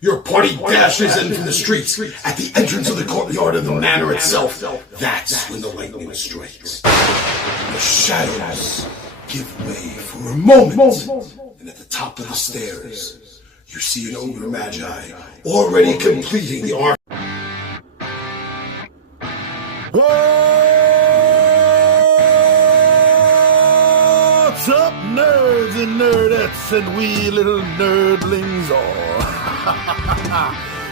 Your party dashes in from the streets at the entrance of the courtyard of the manor itself. That's when the lightning strikes. The shadows give way for a moment. And at the top of the stairs, you see an ogre magi already completing the arc. What's up, nerds and nerdettes and wee little nerdlings all?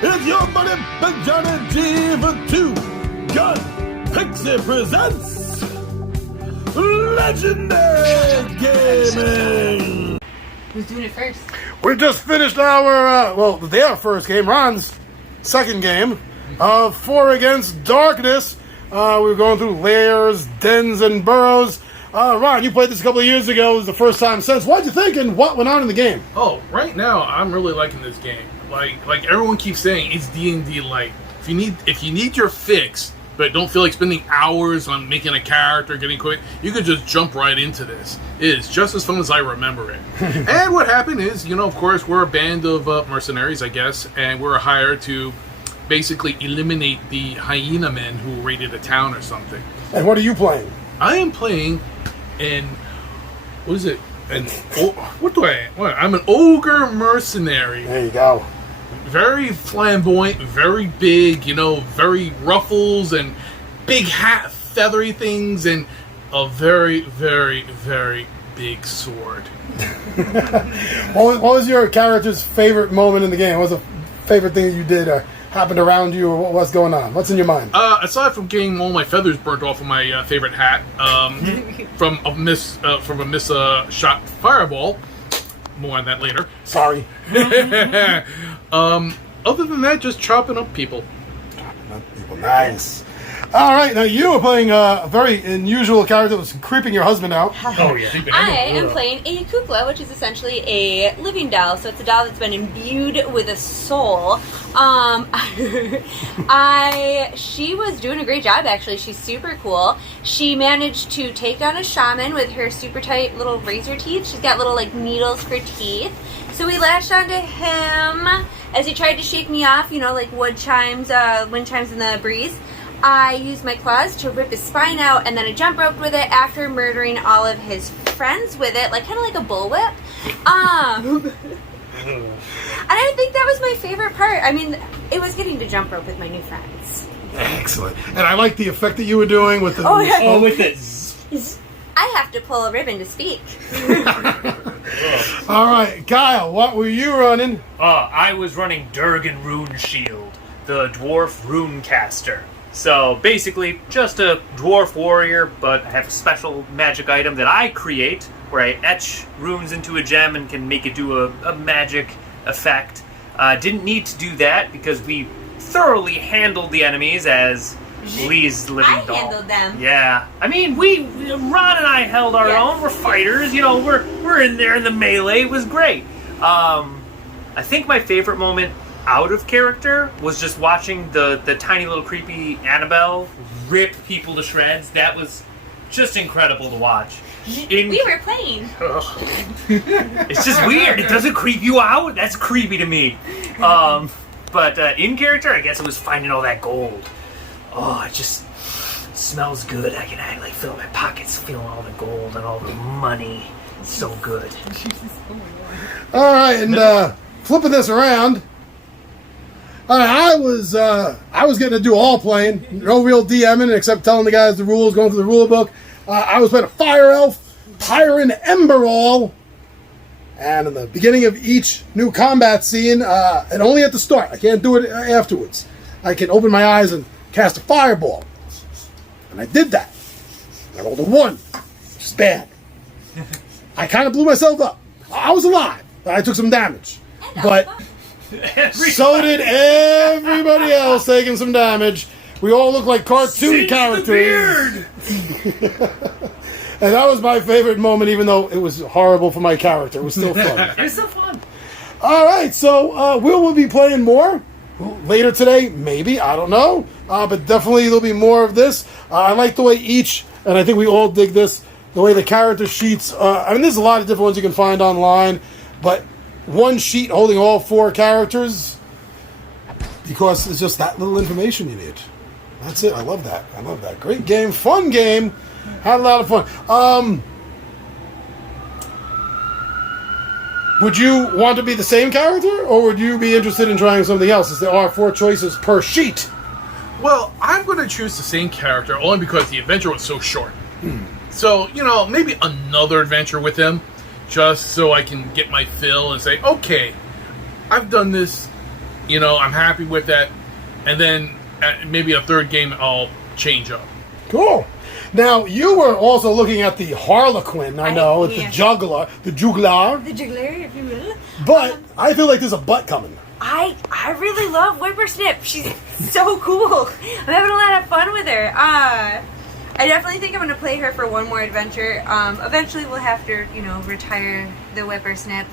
It's your buddy Big Johnny G for Two Gun Pixie presents Legendary Gaming. Who's doing it first? We just finished our, their first game, Ron's second game of 4 Against Darkness. We were going through lairs, dens, and burrows. Ron, you played this a couple of years ago. It was the first time since. What'd you think and what went on in the game? Oh, right now I'm really liking this game. Like everyone keeps saying, it's D&D light. If you need your fix, but don't feel like spending hours on making a character, getting quick, you could just jump right into this. It is just as fun as I remember it. And what happened is, of course, we're a band of mercenaries, I guess, and we're hired to basically eliminate the Hyena men who raided a town or something. And what are you playing? I am playing what is it? I'm an ogre mercenary. There you go. Very flamboyant, very big, very ruffles and big hat, feathery things, and a very, very, very big sword. What was your character's favorite moment in the game? What was the favorite thing that you did or happened around you, or what's going on? What's in your mind? Aside from getting all my feathers burnt off of my favorite hat from a miss shot fireball. More on that later. Sorry. Other than that, just chopping up people. Nice. All right, now you were playing a very unusual character that was creeping your husband out. Oh, yeah. I am playing a kukla, which is essentially a living doll. So it's a doll that's been imbued with a soul. She was doing a great job, actually. She's super cool. She managed to take down a shaman with her super tight little razor teeth. She's got little, needles for teeth. So we latched onto him as he tried to shake me off, like wind chimes in the breeze. I used my claws to rip his spine out, and then I jump roped with it after murdering all of his friends with it, kind of like a bullwhip. And I think that was my favorite part. I mean, it was getting to jump rope with my new friends. Excellent. And I like the effect that you were doing with the... with it. I have to pull a ribbon to speak. All right, Kyle, what were you running? I was running Durgan Rune Shield, the dwarf rune caster. So basically, just a dwarf warrior, but I have a special magic item that I create where I etch runes into a gem and can make it do a magic effect. Didn't need to do that because we thoroughly handled the enemies as Lee's living doll. I handled them. Yeah. I mean, Ron and I held our own. We're fighters. We're in there in the melee. It was great. I think my favorite moment out of character was just watching the tiny little creepy Annabelle rip people to shreds. That was just incredible to watch. We were playing. It's just weird. It doesn't creep you out. That's creepy to me. But in character, I guess it was finding all that gold. Oh, it just smells good. I can feel my pockets, feeling all the gold and all the money. It's so good. All right, and flipping this around, I was getting to do all playing, no real DMing except telling the guys the rules, going through the rule book. I was playing a fire elf, Pyron Emberall, and in the beginning of each new combat scene, and only at the start, I can't do it afterwards, I can open my eyes and cast a fireball. And I did that. I rolled a 1, which is bad. I kind of blew myself up. I was alive, but I took some damage. But so did everybody else taking some damage. We all look like cartoon characters. And that was my favorite moment, even though it was horrible for my character. It was still fun. It was so fun. All right, so we'll be playing more later today, maybe. I don't know. But definitely there'll be more of this. I like the way and I think we all dig this, the way the character sheets, there's a lot of different ones you can find online, but one sheet holding all 4 characters because it's just that little information you need. That's it. I love that. I love that. Great game. Fun game. Had a lot of fun. Would you want to be the same character, or would you be interested in trying something else, as there are 4 choices per sheet? Well, I'm going to choose the same character only because the adventure was so short. So, you know, maybe another adventure with him, just so I can get my fill and say, okay, I've done this, you know, I'm happy with that, and then maybe a third game I'll change up. Cool. Now, you were also looking at the Harlequin, I know, it's the juggler, The juggler, if you will. but I feel like there's a butt coming. I really love Whippersnip. She's so cool. I'm having a lot of fun with her. I definitely think I'm going to play her for one more adventure. Eventually we'll have to, you know, retire the Whippersnip.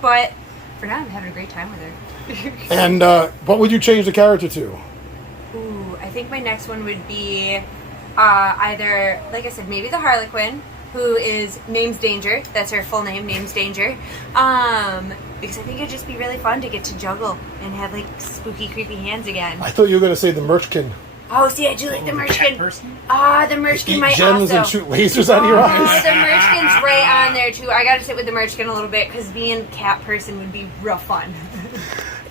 But for now, I'm having a great time with her. And what would you change the character to? Ooh, I think my next one would be either, like I said, maybe the Harlequin, who is Name's Danger. That's her full name, Name's Danger. Because I think it'd just be really fun to get to juggle and have like spooky, creepy hands again. I thought you were going to say the Merchkin. Oh, see, I do like the Merchkin. The Merchkin Eat might gems also. and shoot lasers out of your eyes. The Merchkin's right on there too. I gotta sit with the Merchkin a little bit because being cat person would be real fun.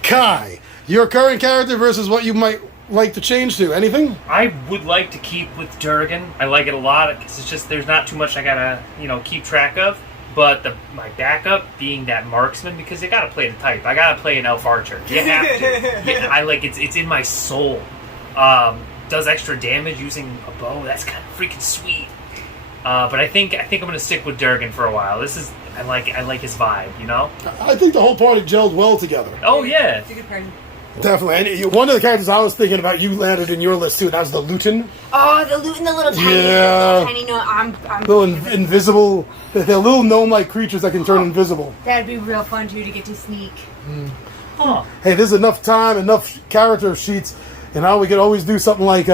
Kai, your current character versus what you might like to change to. Anything? I would like to keep with Durgan. I like it a lot because it's just there's not too much I gotta keep track of. But my backup being that marksman, because you gotta play the type. I gotta play an elf archer. You have to. Yeah, I like it's in my soul. Does extra damage using a bow. That's kind of freaking sweet. But I think I'm gonna stick with Durgan for a while. I like his vibe. You know. I think the whole party gelled well together. Oh yeah. It's a good party. Definitely. And one of the characters I was thinking about, you landed in your list too. That was the Luton. Oh, the Luton, the little tiny, Yeah. no, I'm Little invisible. They're little gnome-like creatures that can turn invisible. That'd be real fun too to get to sneak. Huh. Hey, there's enough time, enough character sheets, and now we could always do something like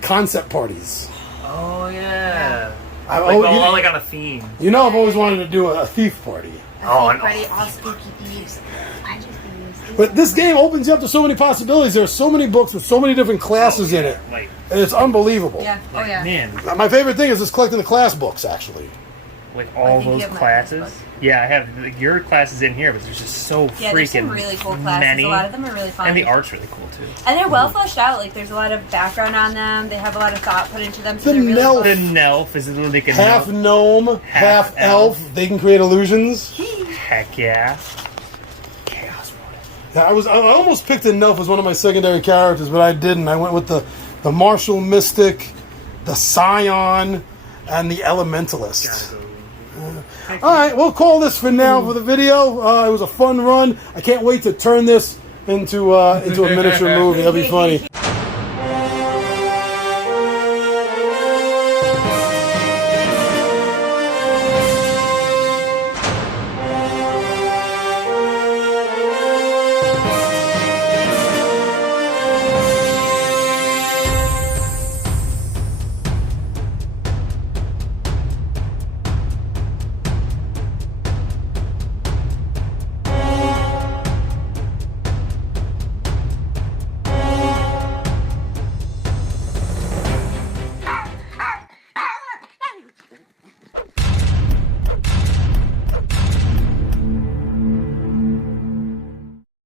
concept parties. Oh yeah. Like on a theme. You know, I've always wanted to do a thief party. Oh, Party, all spooky thieves. I just thieves. But this game opens you up to so many possibilities. There are so many books with so many different classes in it. Like, And it's unbelievable. Yeah. Oh yeah. man, My favorite thing is just collecting the class books, actually. like I all think you those have my classes. book. Yeah, I have your classes in here, but there's just so Yeah, there's freaking some really cool classes. many. A lot of them are really fun. And the art's really cool too. And they're well fleshed out. Like there's a lot of background on them. They have a lot of thought put into them. So The they're really Nelf. The fun. Nelf is like a Half gnome, half elf. elf. They can create illusions. Heck yeah. Chaos mode. Yeah, I almost picked a Nelf as one of my secondary characters, but I didn't. I went with the martial mystic, the scion, and the elementalist. All right, we'll call this for now for the video. It was a fun run. I can't wait to turn this into a miniature movie. That'll be funny.